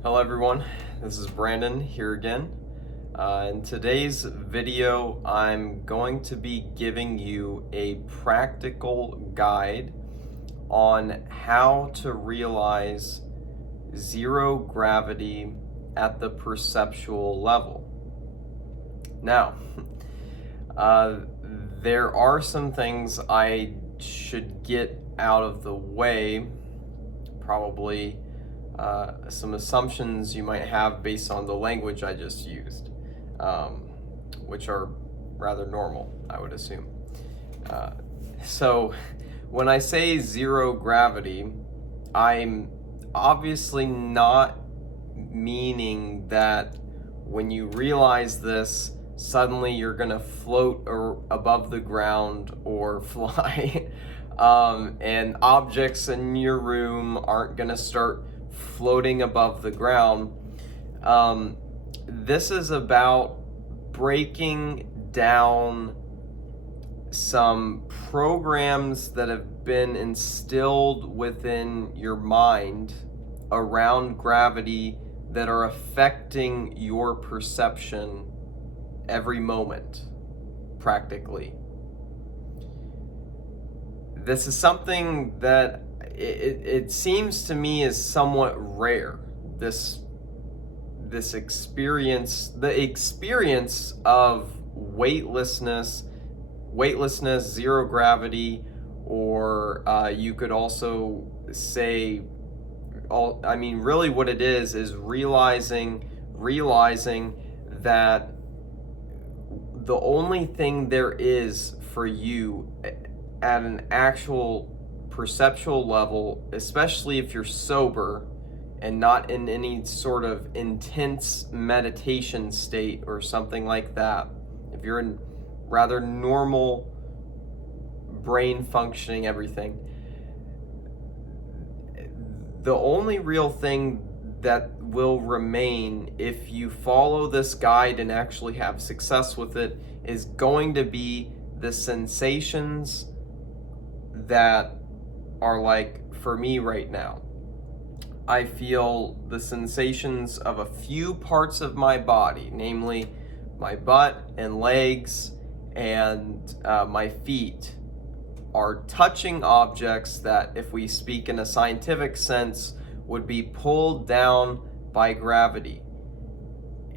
Hello everyone, this is Brandon here again. In today's video, I'm going to be giving you a practical guide on how to realize zero gravity at the perceptual level. Now, there are some things I should get out of the way, probably some assumptions you might have based on the language I just used, which are rather normal, I would assume. So when I say zero gravity, I'm obviously not meaning that when you realize this, suddenly you're gonna float above the ground or fly, and objects in your room aren't gonna start floating above the ground. This is about breaking down some programs that have been instilled within your mind around gravity that are affecting your perception every moment, practically. This is something that it seems to me is somewhat rare. This experience, the experience of weightlessness, zero gravity, or you could also say, really what it is realizing that the only thing there is for you at an actual perceptual level, especially if you're sober and not in any sort of intense meditation state or something like that, if you're in rather normal brain functioning, everything, the only real thing that will remain if you follow this guide and actually have success with it is going to be the sensations that are like, for me right now, I feel the sensations of a few parts of my body, namely my butt and legs and my feet, are touching objects that, if we speak in a scientific sense, would be pulled down by gravity.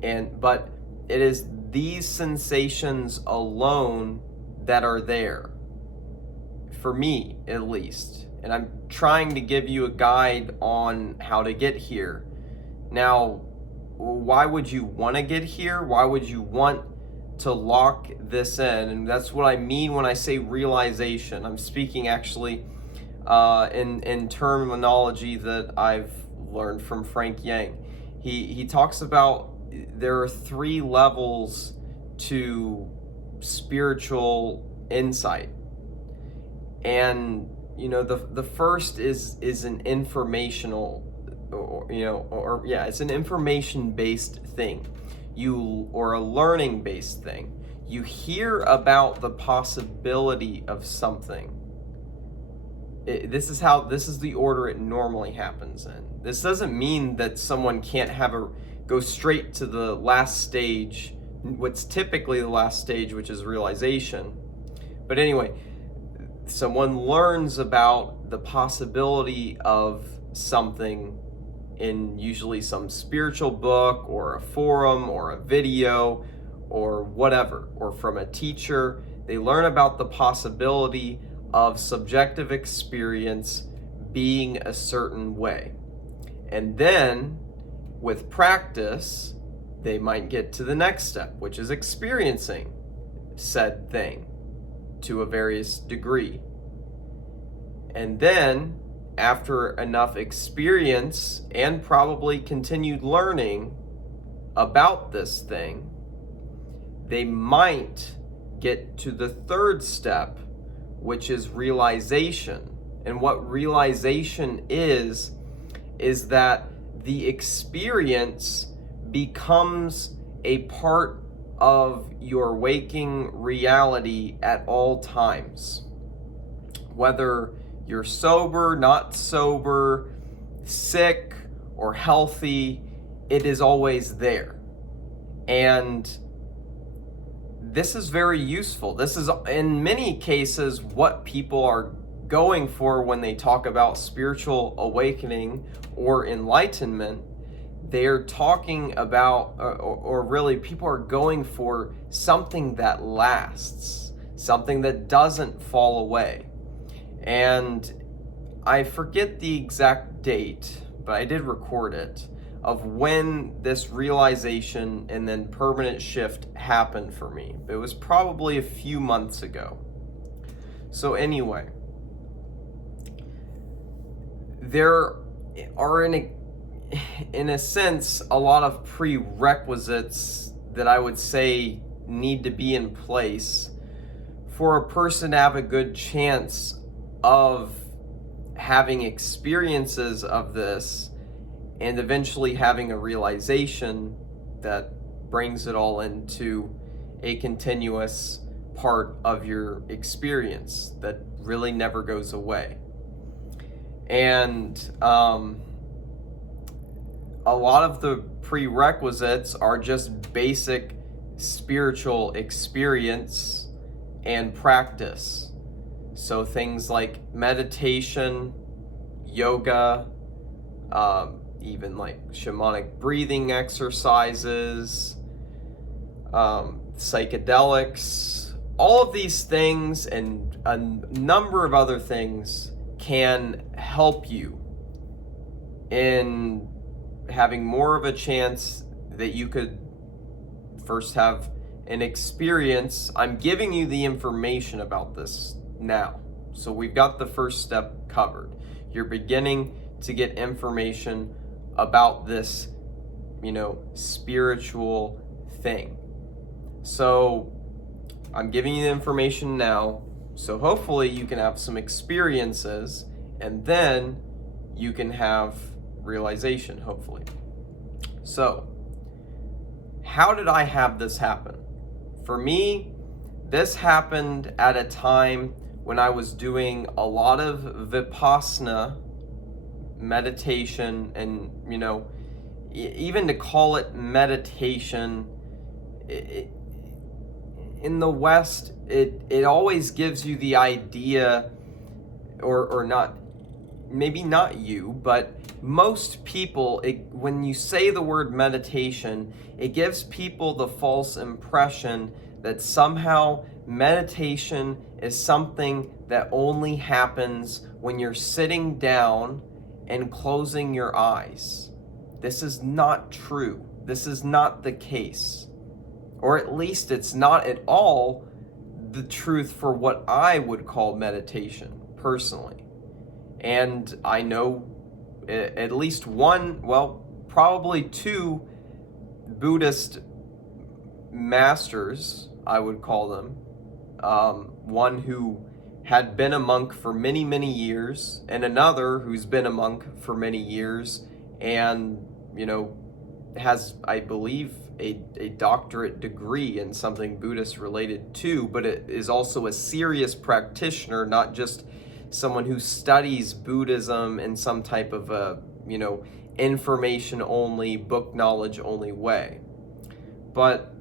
But it is these sensations alone that are there, for me at least. And I'm trying to give you a guide on how to get here. Now, why would you want to get here? Why would you want to lock this in? And that's what I mean when I say realization. I'm speaking actually in terminology that I've learned from Frank Yang. He talks about there are 3 levels to spiritual insight. And the first is an informational, it's an information-based thing, or a learning-based thing. You hear about the possibility of something. This is the order it normally happens in. This doesn't mean that someone can't go straight to the last stage, what's typically the last stage, which is realization. But anyway, someone learns about the possibility of something in usually some spiritual book or a forum or a video or whatever, or from a teacher. They learn about the possibility of subjective experience being a certain way. And then with practice, they might get to the next step, which is experiencing said thing to a various degree. And then, after enough experience and probably continued learning about this thing, they might get to the third step, which is realization. And what realization is that the experience becomes a part of your waking reality at all times. Whether you're sober, not sober, sick, or healthy, it is always there. And this is very useful. This is, in many cases, what people are going for when they talk about spiritual awakening or enlightenment. They're talking about, or really, people are going for something that lasts, something that doesn't fall away. And I forget the exact date, but I did record it, of when this realization and then permanent shift happened for me. It was probably a few months ago. So anyway, there are in a sense a lot of prerequisites that I would say need to be in place for a person to have a good chance of having experiences of this and eventually having a realization that brings it all into a continuous part of your experience that really never goes away. And a lot of the prerequisites are just basic spiritual experience and practice. So things like meditation, yoga, even like shamanic breathing exercises, psychedelics, all of these things and a number of other things can help you in having more of a chance that you could first have an experience. I'm giving you the information about this now. So we've got the first step covered. You're beginning to get information about this, spiritual thing. So I'm giving you the information now. So hopefully you can have some experiences and then you can have realization, hopefully. So how did I have this happen? For me, this happened at a time when I was doing a lot of Vipassana meditation, and even to call it meditation, in the West, it always gives you the idea, or not, maybe not you, but most people, when you say the word meditation, it gives people the false impression that somehow meditation is something that only happens when you're sitting down and closing your eyes. This is not true. This is not the case. Or at least it's not at all the truth for what I would call meditation, personally. And I know at least one, well, probably two Buddhist masters, I would call them. One who had been a monk for many, many years, and another who's been a monk for many years, and, has, I believe, a doctorate degree in something Buddhist related too, but it is also a serious practitioner, not just someone who studies Buddhism in some type of a, information only, book knowledge only way. But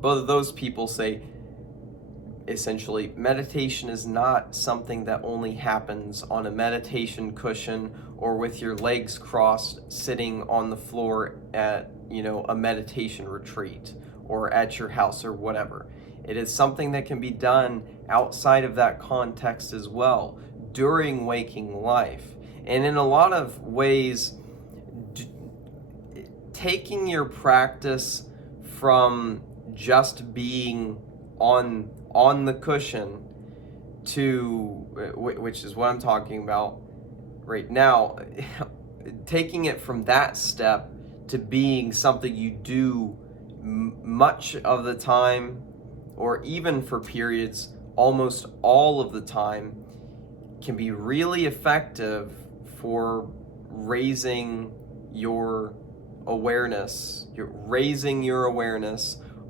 both of those people say, essentially, meditation is not something that only happens on a meditation cushion or with your legs crossed sitting on the floor at, a meditation retreat or at your house or whatever. It is something that can be done outside of that context as well, during waking life. And in a lot of ways, taking your practice from just being on the cushion to, which is what I'm talking about right now, taking it from that step to being something you do much of the time, or even for periods almost all of the time, can be really effective for raising your awareness,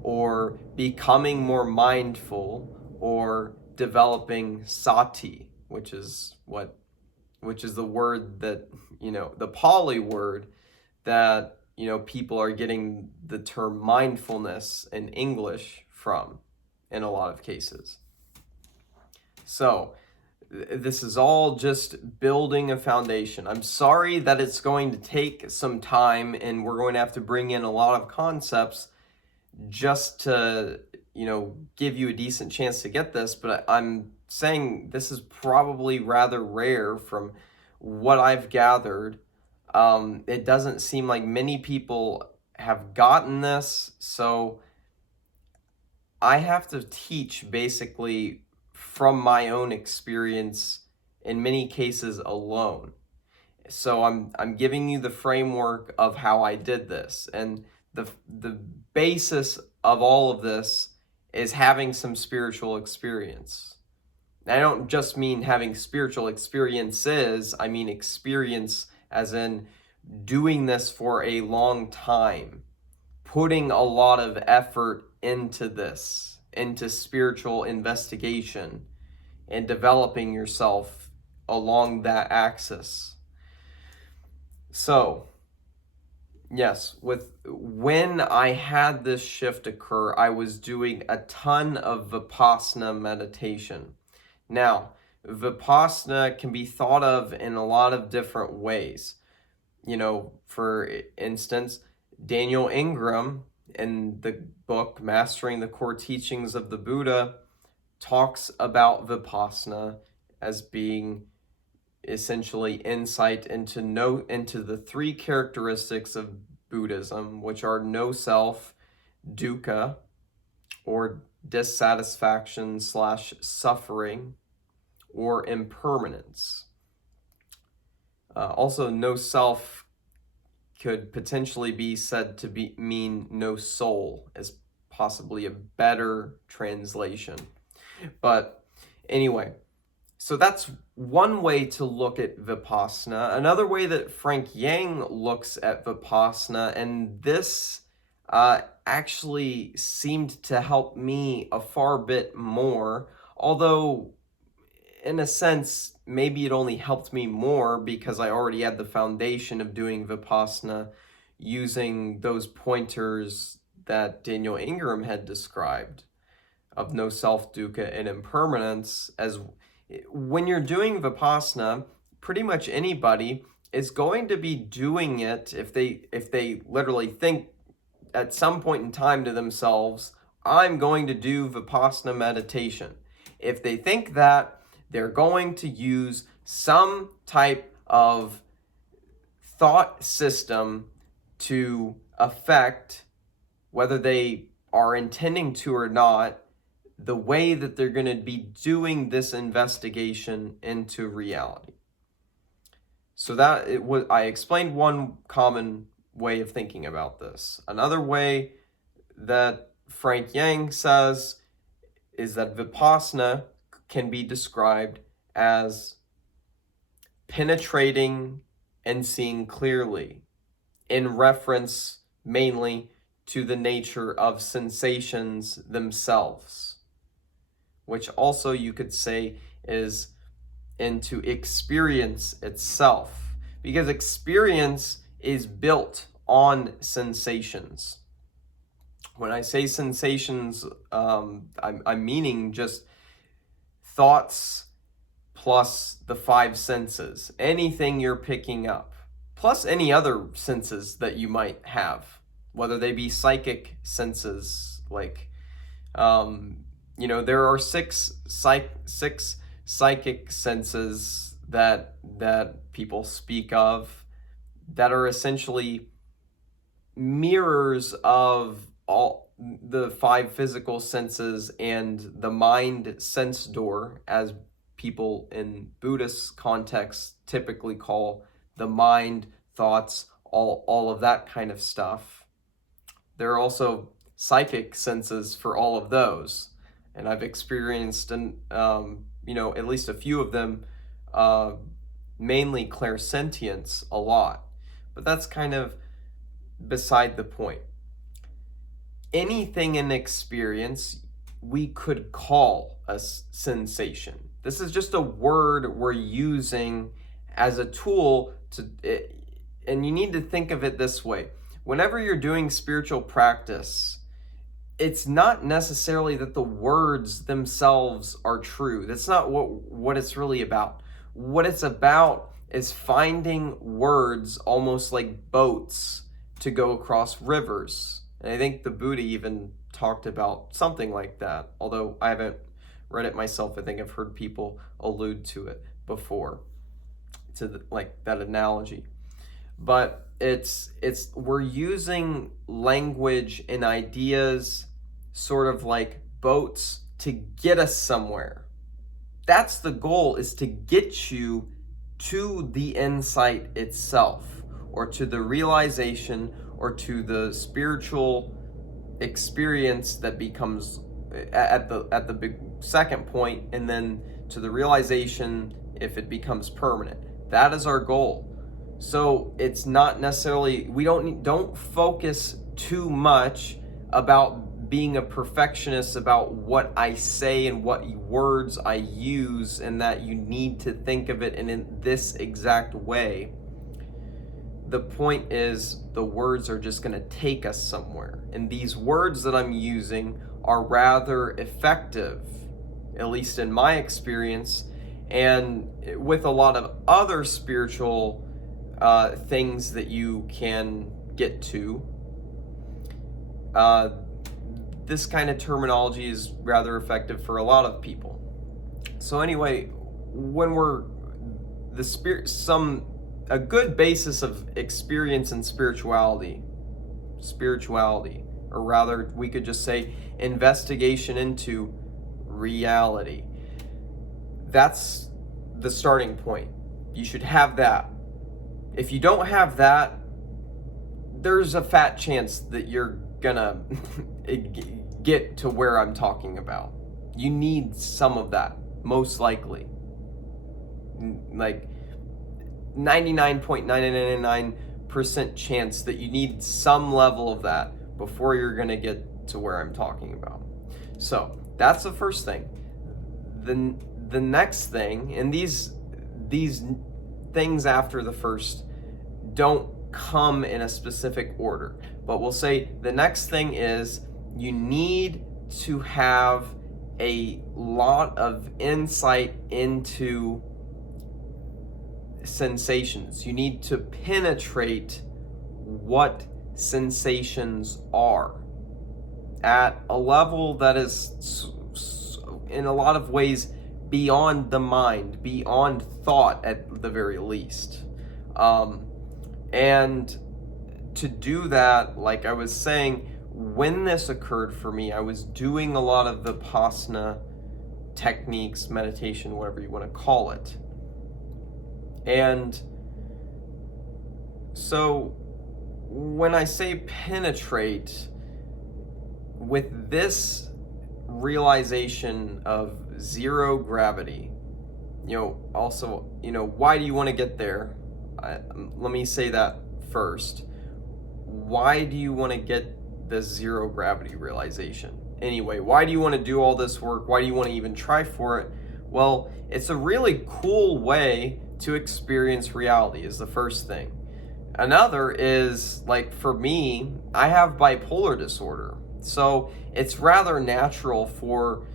or becoming more mindful, or developing sati, which is the word that, the Pali word that people are getting the term mindfulness in English from in a lot of cases. So this is all just building a foundation. I'm sorry that it's going to take some time and we're going to have to bring in a lot of concepts just to, give you a decent chance to get this, but I'm saying this is probably rather rare from what I've gathered. It doesn't seem like many people have gotten this, so I have to teach basically from my own experience in many cases alone. So I'm giving you the framework of how I did this, and the basis of all of this is having some spiritual experience. I don't just mean having spiritual experiences, I mean experience as in doing this for a long time, putting a lot of effort into this, into spiritual investigation, and developing yourself along that axis. So, yes, when I had this shift occur, I was doing a ton of Vipassana meditation. Now, Vipassana can be thought of in a lot of different ways. For instance, Daniel Ingram in the book Mastering the Core Teachings of the Buddha talks about Vipassana as being essentially insight into the three characteristics of Buddhism, which are no self, dukkha, or dissatisfaction / suffering, or impermanence. Also, no self could potentially be said to mean no soul, as possibly a better translation. But anyway, so that's one way to look at Vipassana. Another way that Frank Yang looks at Vipassana, and this actually seemed to help me a far bit more, although in a sense, maybe it only helped me more because I already had the foundation of doing Vipassana using those pointers that Daniel Ingram had described of no self, dukkha, and impermanence. As when you're doing Vipassana, pretty much anybody is going to be doing it if they literally think at some point in time to themselves, I'm going to do Vipassana meditation. If they think that, they're going to use some type of thought system to affect, whether they are intending to or not, the way that they're going to be doing this investigation into reality. So I explained one common way of thinking about this. Another way that Frank Yang says is that Vipassana can be described as penetrating and seeing clearly, in reference mainly to the nature of sensations themselves, which also you could say is into experience itself, because experience is built on sensations. When I say sensations, I'm meaning just thoughts plus the five senses, anything you're picking up, plus any other senses that you might have, whether they be psychic senses, like, there are six psychic senses that people speak of that are essentially mirrors of all the five physical senses and the mind sense door, as people in Buddhist context typically call the mind, thoughts, all of that kind of stuff. There are also psychic senses for all of those, and I've experienced at least a few of them, mainly clairsentience, a lot, but that's kind of beside the point. Anything in experience we could call a sensation. This is just a word we're using as a tool to, and you need to think of it this way. whenever you're doing spiritual practice, it's not necessarily that the words themselves are true. That's not what it's really about. What it's about is finding words almost like boats to go across rivers. And I think the Buddha even talked about something like that. Although I haven't read it myself, I think I've heard people allude to it before, to like that analogy. But it's we're using language and ideas sort of like boats to get us somewhere. That's the goal, is to get you to the insight itself, or to the realization, or to the spiritual experience that becomes at the big second point, and then to the realization if it becomes permanent. That is our goal. So it's not necessarily, we don't focus too much about being a perfectionist about what I say and what words I use, and that you need to think of it in this exact way. The point is, the words are just going to take us somewhere. And these words that I'm using are rather effective, at least in my experience, and with a lot of other spiritual things that you can get to. This kind of terminology is rather effective for a lot of people. So anyway, when we're a good basis of experience in spirituality, or rather we could just say investigation into reality. That's the starting point. You should have that. If you don't have that, there's a fat chance that you're gonna get to where I'm talking about. You need some of that, most likely. Like 99.999% chance that you need some level of that before you're gonna get to where I'm talking about. So that's the first thing. The next thing, and these things after the first don't come in a specific order, but we'll say the next thing is you need to have a lot of insight into sensations. You need to penetrate what sensations are at a level that is in a lot of ways beyond the mind, beyond thought at the very least. And to do that, like I was saying, when this occurred for me, I was doing a lot of Vipassana techniques, meditation, whatever you want to call it. And so when I say penetrate, with this realization of zero gravity, also, why do you want to get there? Let me say that first. Why do you want to get this zero gravity realization? Anyway, why do you want to do all this work? Why do you want to even try for it? Well, it's a really cool way to experience reality, is the first thing. Another is, like, for me, I have bipolar disorder. So it's rather natural for,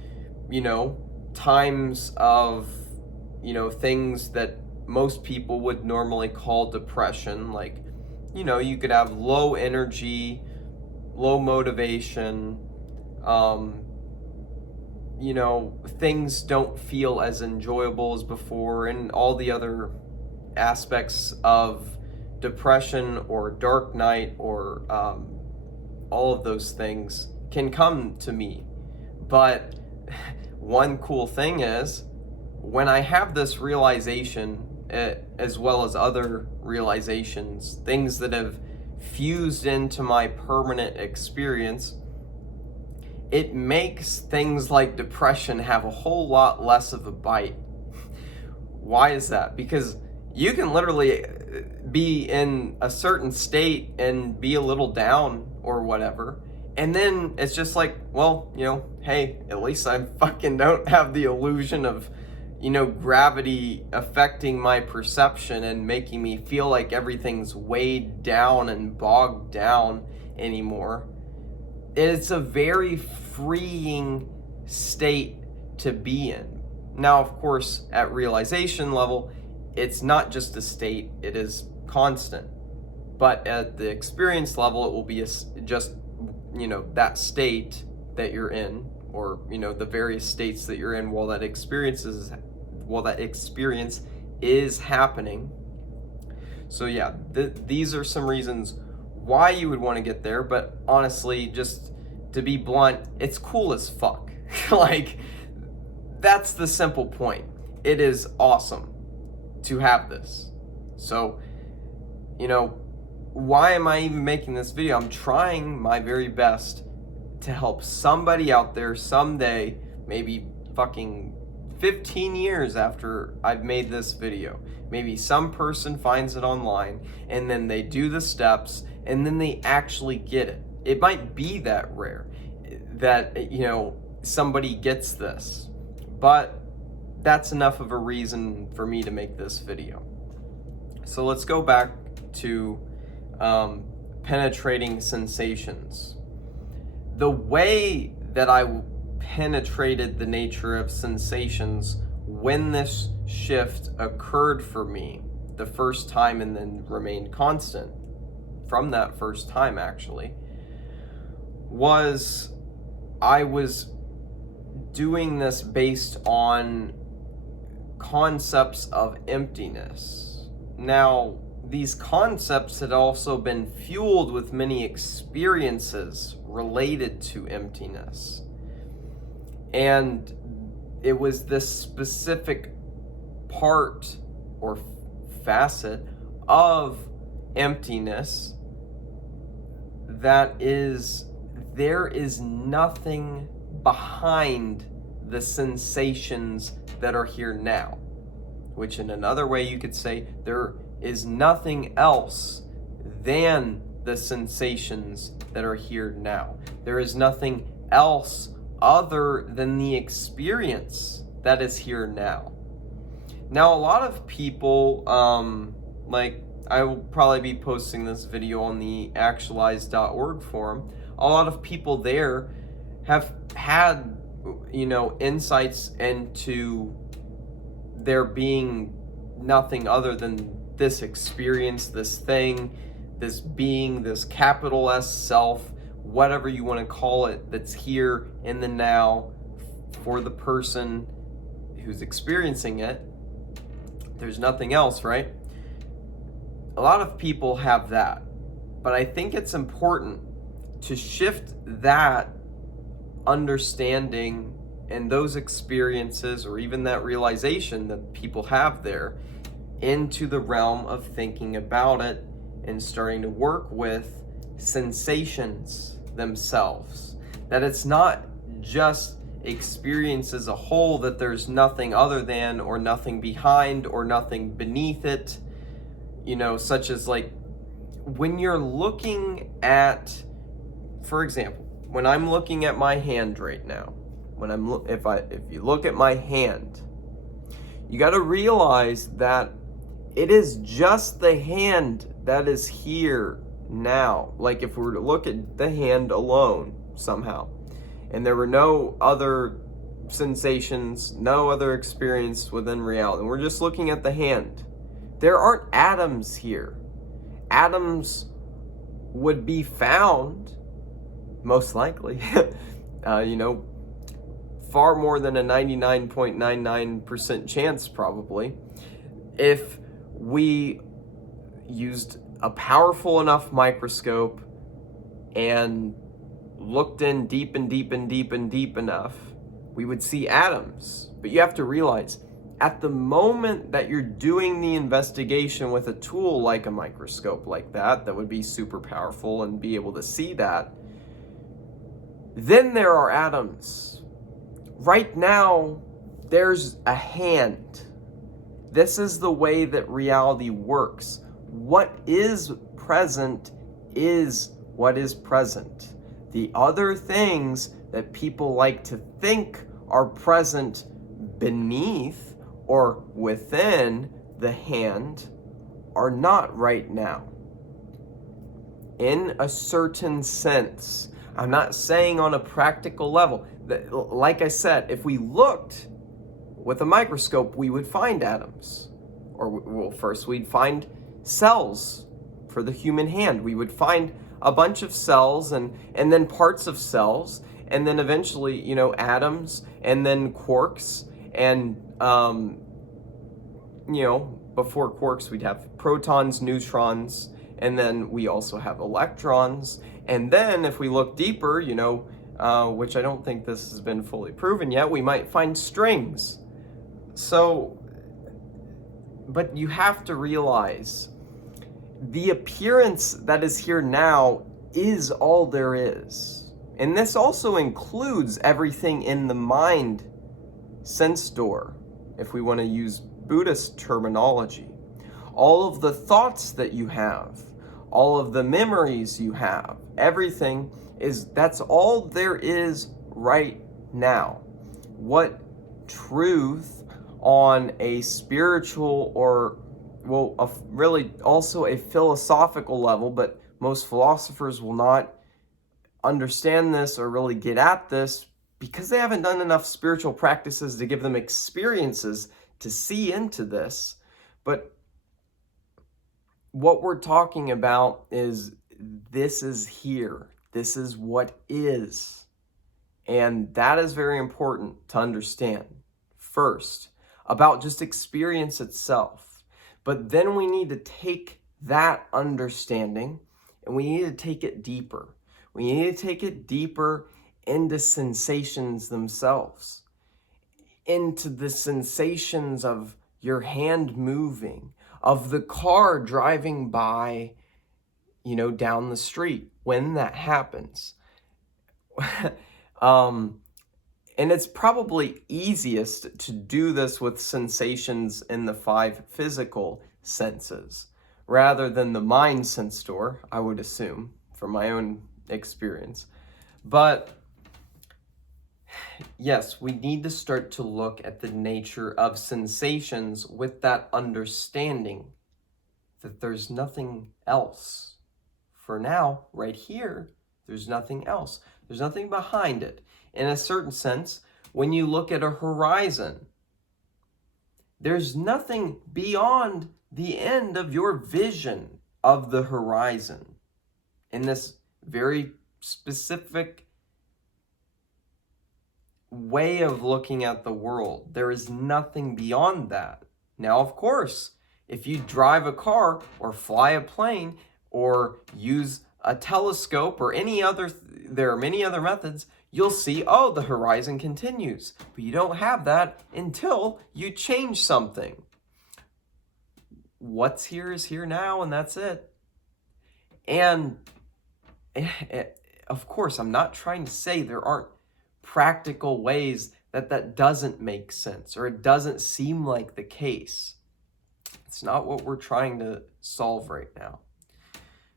times of, things that most people would normally call depression. Like, you could have low energy, low motivation, things don't feel as enjoyable as before, and all the other aspects of depression or dark night or all of those things can come to me. But one cool thing is, when I have this realization, as well as other realizations, things that have fused into my permanent experience, it makes things like depression have a whole lot less of a bite. Why is that? Because you can literally be in a certain state and be a little down or whatever, and then it's just like, well, hey, at least I fucking don't have the illusion of, gravity affecting my perception and making me feel like everything's weighed down and bogged down anymore. It's a very freeing state to be in. Now, of course, at realization level, it's not just a state, it is constant. But at the experience level, it will be just, that state that you're in, or, the various states that you're in while that experience is happening. So yeah, these are some reasons why you would want to get there, but honestly, just to be blunt, it's cool as fuck. Like, that's the simple point. It is awesome to have this. So, why am I even making this video? I'm trying my very best to help somebody out there someday, maybe fucking 15 years after I've made this video. Maybe some person finds it online and then they do the steps and then they actually get it. It might be that rare that, somebody gets this, but that's enough of a reason for me to make this video. So let's go back to penetrating sensations. The way that I penetrated the nature of sensations when this shift occurred for me the first time and then remained constant from that first time, actually, was I was doing this based on concepts of emptiness. Now, these concepts had also been fueled with many experiences related to emptiness. And it was this specific part or facet of emptiness that there is nothing behind the sensations that are here now. Which in another way you could say there is nothing else than the sensations that are here now. There is nothing else other than the experience that is here now. Now, a lot of people, I will probably be posting this video on the actualize.org forum. A lot of people there have had, insights into there being nothing other than this experience, this thing, this being, this capital S self, whatever you want to call it, that's here in the now for the person who's experiencing it. There's nothing else, right? A lot of people have that, but I think it's important to shift that understanding and those experiences, or even that realization that people have there, into the realm of thinking about it and starting to work with sensations themselves. That it's not just experience as a whole, that there's nothing other than, or nothing behind, or nothing beneath it, such as like when you're looking at, for example, when I'm looking at my hand right now, if you look at my hand, you got to realize that it is just the hand that is here now. Like if we were to look at the hand alone somehow, and there were no other sensations, no other experience within reality, and we're just looking at the hand, there aren't atoms here. Atoms would be found, most likely, far more than a 99.99% chance probably, if we used a powerful enough microscope and looked in deep and deep and deep and deep enough, we would see atoms. But you have to realize, at the moment that you're doing the investigation with a tool like a microscope like that would be super powerful and be able to see that, then there are atoms. Right now, there's a hand. This is the way that reality works. What is present is what is present. The other things that people like to think are present beneath or within the hand are not right now. In a certain sense, I'm not saying on a practical level. Like I said, if we looked with a microscope, we would find atoms. Or, well, first we'd find cells for the human hand. We would find a bunch of cells and then parts of cells, and then eventually, atoms, and then quarks, and, before quarks, we'd have protons, neutrons, and then we also have electrons. And then if we look deeper, which I don't think this has been fully proven yet, we might find strings. So, but you have to realize the appearance that is here now is all there is. And this also includes everything in the mind sense door, if we want to use Buddhist terminology. All of the thoughts that you have, all of the memories you have, everything that's all there is right now. What truth on a spiritual or, really also a philosophical level, but most philosophers will not understand this or really get at this because they haven't done enough spiritual practices to give them experiences to see into this. But what we're talking about is this is here. This is what is. And that is very important to understand first about just experience itself. But then we need to take that understanding and we need to take it deeper. We need to take it deeper into sensations themselves, into the sensations of your hand moving, of the car driving by, down the street when that happens. And it's probably easiest to do this with sensations in the 5 physical senses rather than the mind sense door, I would assume, from my own experience. But yes, we need to start to look at the nature of sensations with that understanding that there's nothing else. For now, right here, there's nothing else. There's nothing behind it. In a certain sense, when you look at a horizon, there's nothing beyond the end of your vision of the horizon. In this very specific way of looking at the world, there is nothing beyond that. Now, of course, if you drive a car or fly a plane or use a telescope or there are many other methods, you'll see, the horizon continues. But you don't have that until you change something. What's here is here now, and that's it. And of course, I'm not trying to say there aren't practical ways that doesn't make sense or it doesn't seem like the case. It's not what we're trying to solve right now.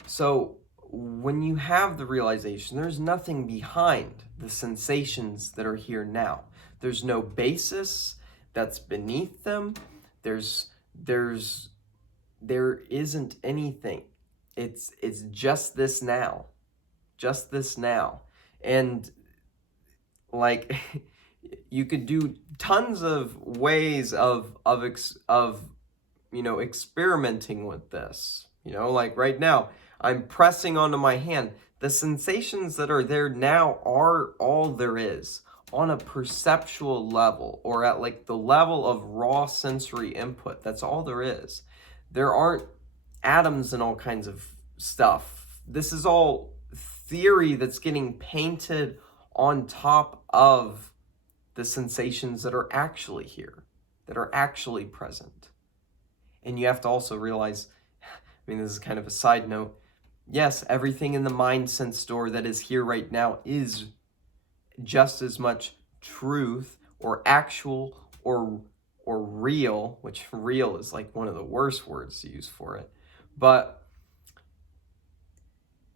So when you have the realization, there's nothing behind the sensations that are here now. There's no basis that's beneath them. There isn't anything. It's just this now. Just this now. And like you could do tons of ways of experimenting with this. Like right now, I'm pressing onto my hand. The sensations that are there now are all there is on a perceptual level or at like the level of raw sensory input. That's all there is. There aren't atoms and all kinds of stuff. This is all theory that's getting painted on top of the sensations that are actually here, that are actually present. And you have to also realize, this is kind of a side note, yes, everything in the mind sense door that is here right now is just as much truth or actual or real, which real is like one of the worst words to use for it. But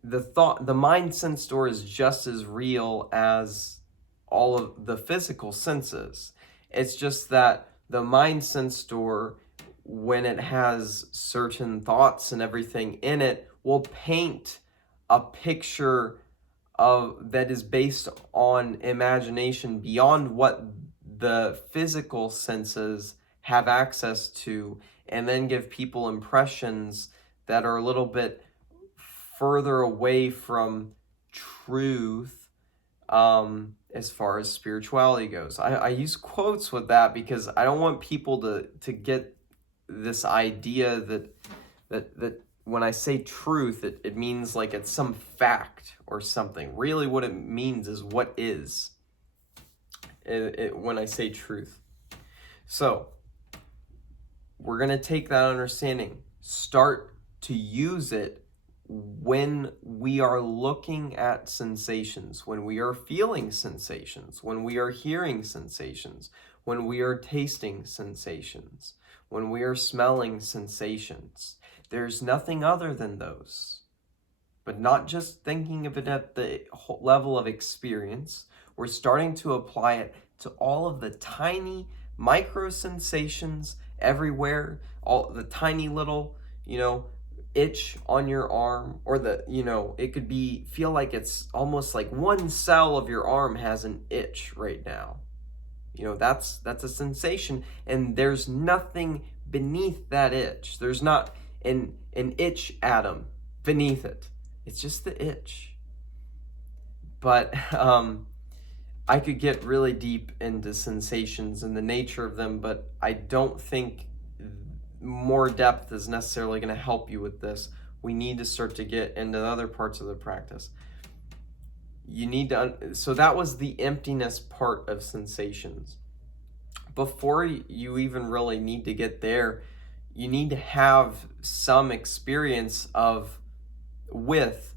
the mind sense door is just as real as all of the physical senses. It's just that The mind sense door, when it has certain thoughts and everything in it, will paint a picture that is based on imagination beyond what the physical senses have access to, and then give people impressions that are a little bit further away from truth, as far as spirituality goes. I use quotes with that because I don't want people to get this idea that when I say truth, it means like it's some fact or something. Really what it means is what is, when I say truth. So we're going to take that understanding, start to use it when we are looking at sensations, when we are feeling sensations, when we are hearing sensations, when we are tasting sensations, when we are smelling sensations. There's nothing other than those. But not just thinking of it at the level of experience, we're starting to apply it to all of the tiny micro sensations everywhere, all the tiny little, itch on your arm, or it could feel like it's almost like one cell of your arm has an itch right now. That's a sensation, and there's nothing beneath that itch. There's not an itch atom beneath it. It's just the itch. But I could get really deep into sensations and the nature of them, but I don't think more depth is necessarily going to help you with this. We need to start to get into other parts of the practice. You need to, so that was the emptiness part of sensations. Before you even really need to get there, you need to have some experience with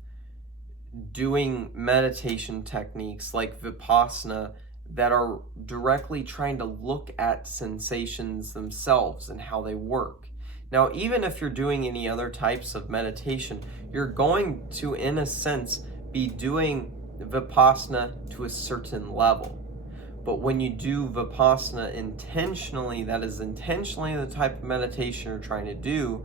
doing meditation techniques like Vipassana that are directly trying to look at sensations themselves and how they work. Now, even if you're doing any other types of meditation, you're going to, in a sense, be doing Vipassana to a certain level. But when you do Vipassana intentionally, that is intentionally the type of meditation you're trying to do,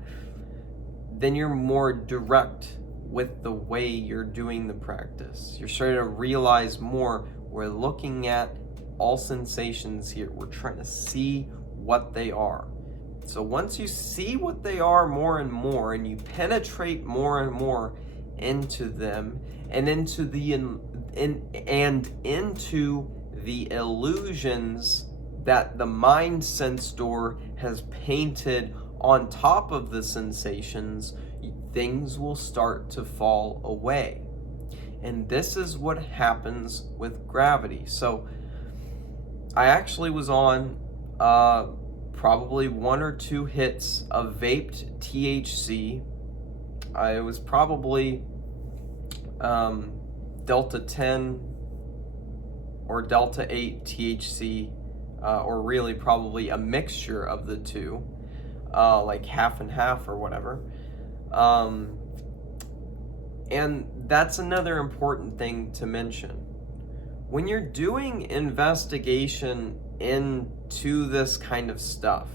then you're more direct with the way you're doing the practice. You're starting to realize more. We're looking at all sensations here. We're trying to see what they are. So once you see what they are more and more, and you penetrate more and more into them, and into the illusions that the mind sense door has painted on top of the sensations, things will start to fall away. And this is what happens with gravity. So I actually was on probably 1 or 2 hits of vaped THC. It was probably Delta 10 or Delta 8 THC, or really probably a mixture of the two, like half and half or whatever. And that's another important thing to mention. When you're doing investigation into this kind of stuff,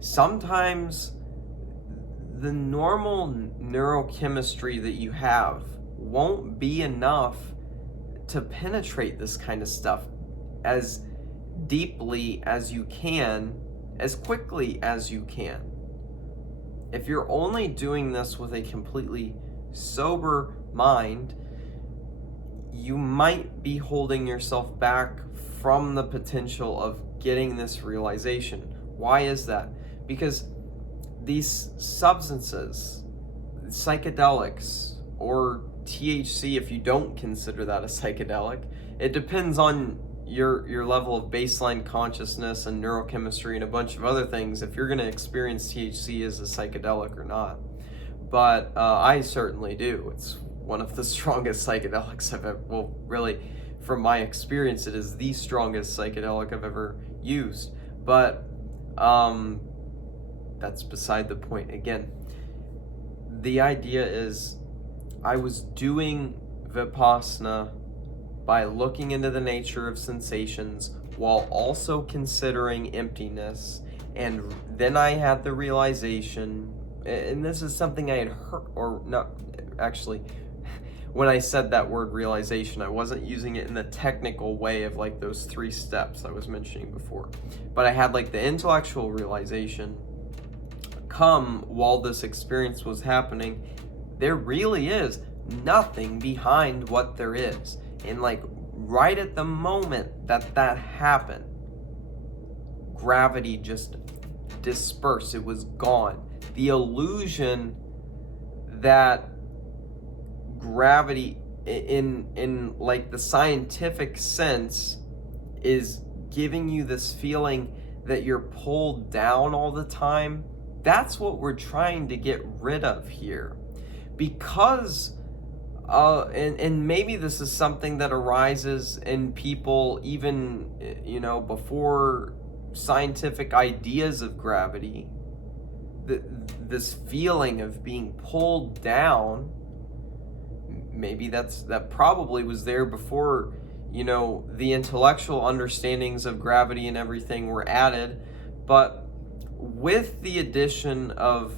sometimes the normal neurochemistry that you have won't be enough to penetrate this kind of stuff as deeply as you can, as quickly as you can. If you're only doing this with a completely sober mind, you might be holding yourself back from the potential of getting this realization. Why is that? Because these substances, psychedelics, or THC, if you don't consider that a psychedelic, it depends on your level of baseline consciousness and neurochemistry and a bunch of other things if you're going to experience THC as a psychedelic or not. But I certainly do. It's one of the strongest psychedelics I've ever, well, really, from my experience, it is the strongest psychedelic I've ever used. But that's beside the point. Again, the idea is I was doing Vipassana by looking into the nature of sensations while also considering emptiness. And then I had the realization, and this is something I had heard, or not, actually, when I said that word realization, I wasn't using it in the technical way of like those 3 steps I was mentioning before. But I had like the intellectual realization come while this experience was happening. There really is nothing behind what there is. And like right at the moment that happened, gravity just dispersed. It was gone. The illusion that gravity in like the scientific sense is giving you this feeling that you're pulled down all the time. That's what we're trying to get rid of here. Because and maybe this is something that arises in people even, before scientific ideas of gravity. This feeling of being pulled down, maybe that probably was there before, the intellectual understandings of gravity and everything were added. But with the addition of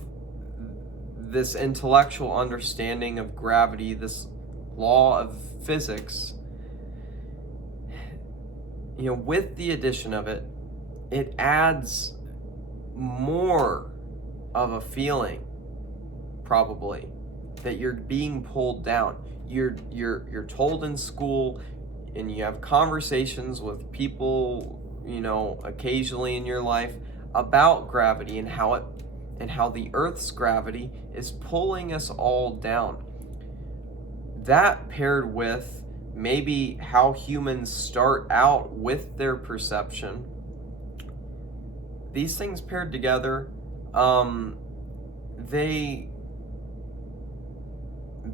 this intellectual understanding of gravity, this law of physics, with the addition of it, it adds more of a feeling, probably, that you're being pulled down. You're told in school, and you have conversations with people, occasionally in your life about gravity and how the Earth's gravity is pulling us all down. That paired with maybe how humans start out with their perception, these things paired together,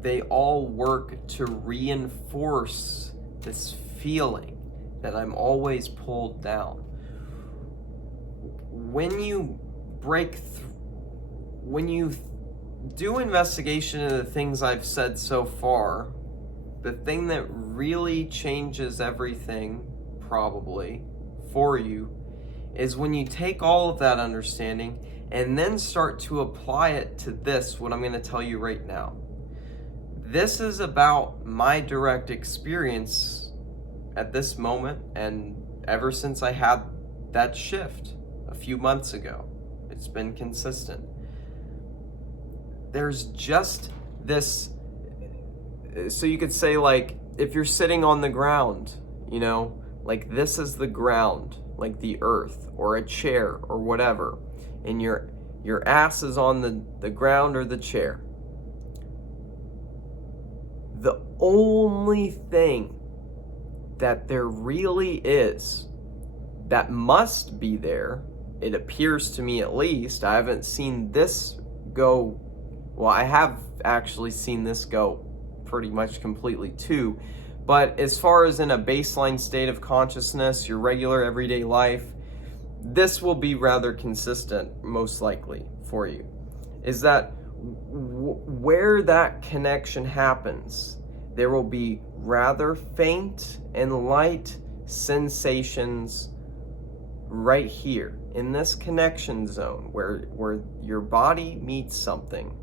they all work to reinforce this feeling that I'm always pulled down. When you do investigation into the things I've said so far, the thing that really changes everything, probably, for you, is when you take all of that understanding and then start to apply it to this, what I'm going to tell you right now. This is about my direct experience at this moment, and ever since I had that shift a few months ago. It's been consistent. There's just this, so you could say, like, if you're sitting on the ground, like this is the ground, like the earth or a chair or whatever, and your ass is on the ground or the chair. The only thing that there really is that must be there, it appears to me at least, I haven't seen this go, well, I have actually seen this go pretty much completely too, but as far as in a baseline state of consciousness, your regular everyday life, this will be rather consistent, most likely, for you, is that where that connection happens, there will be rather faint and light sensations right here in this connection zone where your body meets something,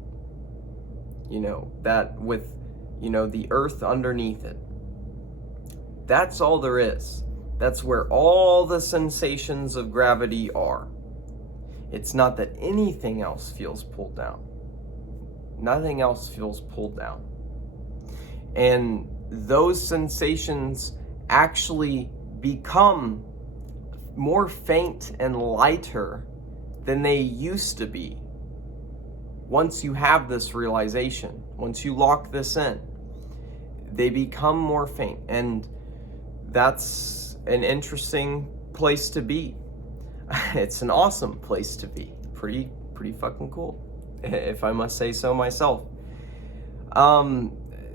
that with, the earth underneath it. That's all there is. That's where all the sensations of gravity are. It's not that anything else feels pulled down. Nothing else feels pulled down. And those sensations actually become more faint and lighter than they used to be. Once you have this realization, once you lock this in, they become more faint. And that's an interesting place to be. It's an awesome place to be. Pretty fucking cool, if I must say so myself.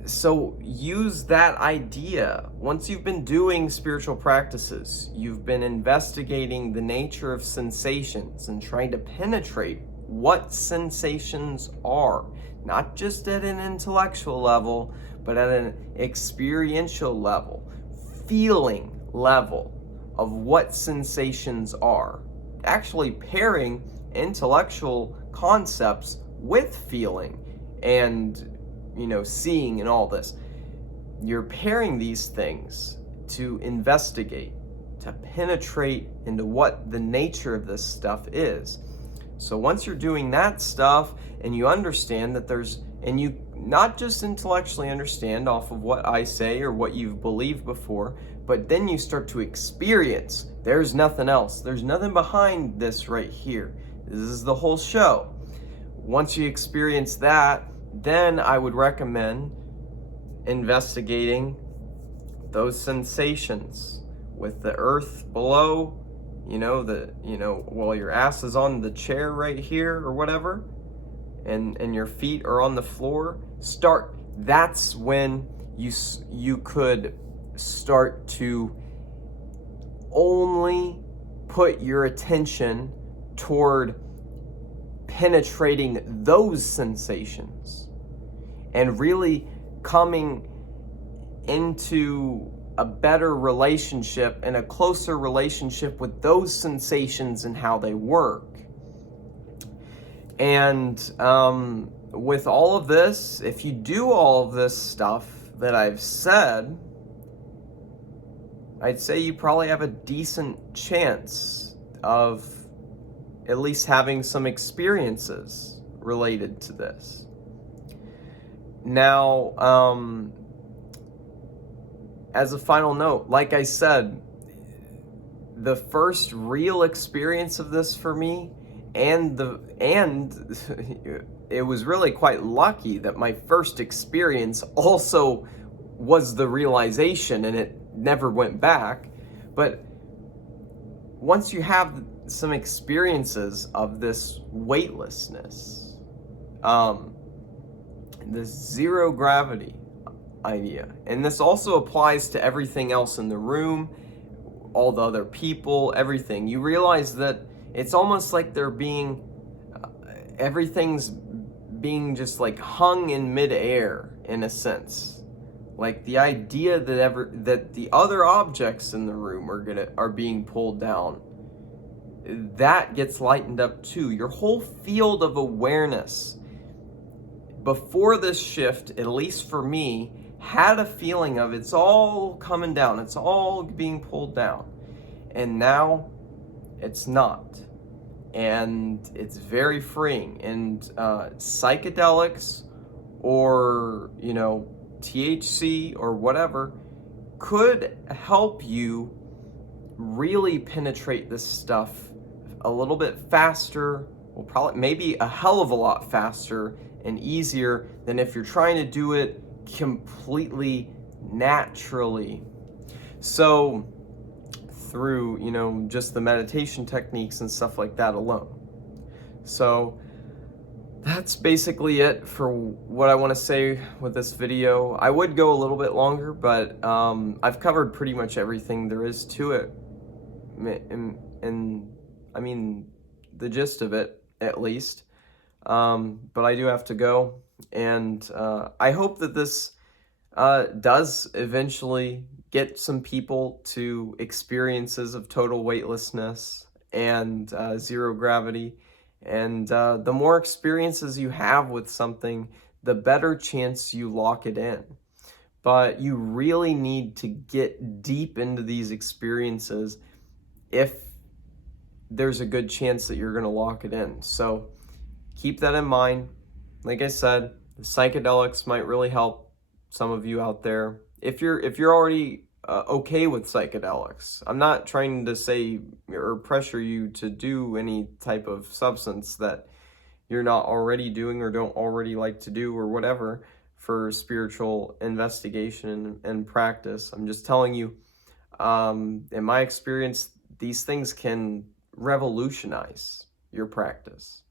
So use that idea. Once you've been doing spiritual practices, you've been investigating the nature of sensations and trying to penetrate what sensations are, not just at an intellectual level, but at an experiential level. feeling level of what sensations are. Actually pairing intellectual concepts with feeling and, seeing and all this. You're pairing these things to investigate, to penetrate into what the nature of this stuff is. So once you're doing that stuff and you understand that and you not just intellectually understand off of what I say or what you've believed before, but then you start to experience, there's nothing else. There's nothing behind this right here. This is the whole show. Once you experience that, then I would recommend investigating those sensations with the earth below, while your ass is on the chair right here or whatever, and your feet are on the floor. That's when you could start to only put your attention toward penetrating those sensations and really coming into a better relationship and a closer relationship with those sensations and how they work. And with all of this, if you do all of this stuff that I've said, I'd say you probably have a decent chance of at least having some experiences related to this. Now, as a final note, like I said, the first real experience of this for me, and it was really quite lucky that my first experience also was the realization, and it never went back. But once you have some experiences of this weightlessness, this zero gravity idea, and this also applies to everything else in the room, all the other people, everything, you realize that it's almost like everything's being just like hung in midair in a sense. Like the idea that the other objects in the room are being pulled down, that gets lightened up too. Your whole field of awareness before this shift, at least for me, had a feeling of it's all coming down, it's all being pulled down. And now it's not. And it's very freeing. And psychedelics or, THC or whatever could help you really penetrate this stuff a little bit faster, maybe a hell of a lot faster and easier than if you're trying to do it completely naturally. So through, just the meditation techniques and stuff like that alone. So that's basically it for what I want to say with this video. I would go a little bit longer, but I've covered pretty much everything there is to it. And I mean, the gist of it, at least. But I do have to go. And I hope that this does eventually get some people to experiences of total weightlessness and zero gravity. And the more experiences you have with something, the better chance you lock it in. But you really need to get deep into these experiences if there's a good chance that you're going to lock it in. So keep that in mind. Like I said, the psychedelics might really help some of you out there. If you're already okay with psychedelics, I'm not trying to say or pressure you to do any type of substance that you're not already doing or don't already like to do or whatever for spiritual investigation and practice. I'm just telling you, in my experience, these things can revolutionize your practice.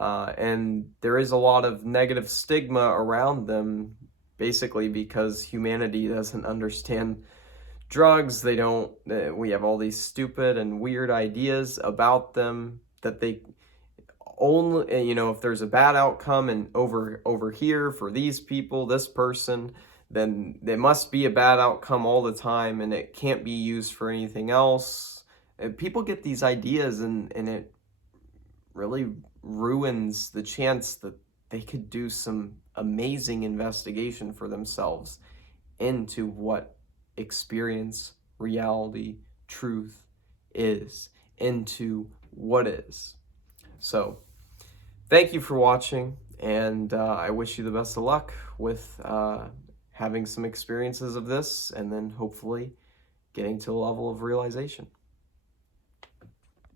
And there is a lot of negative stigma around them, basically because humanity doesn't understand drugs. We have all these stupid and weird ideas about them that they only, if there's a bad outcome and over here for these people, this person, then there must be a bad outcome all the time and it can't be used for anything else. And people get these ideas and it really ruins the chance that they could do some amazing investigation for themselves into what experience, reality, truth is, into what is. So, thank you for watching, and I wish you the best of luck with having some experiences of this, and then hopefully getting to a level of realization.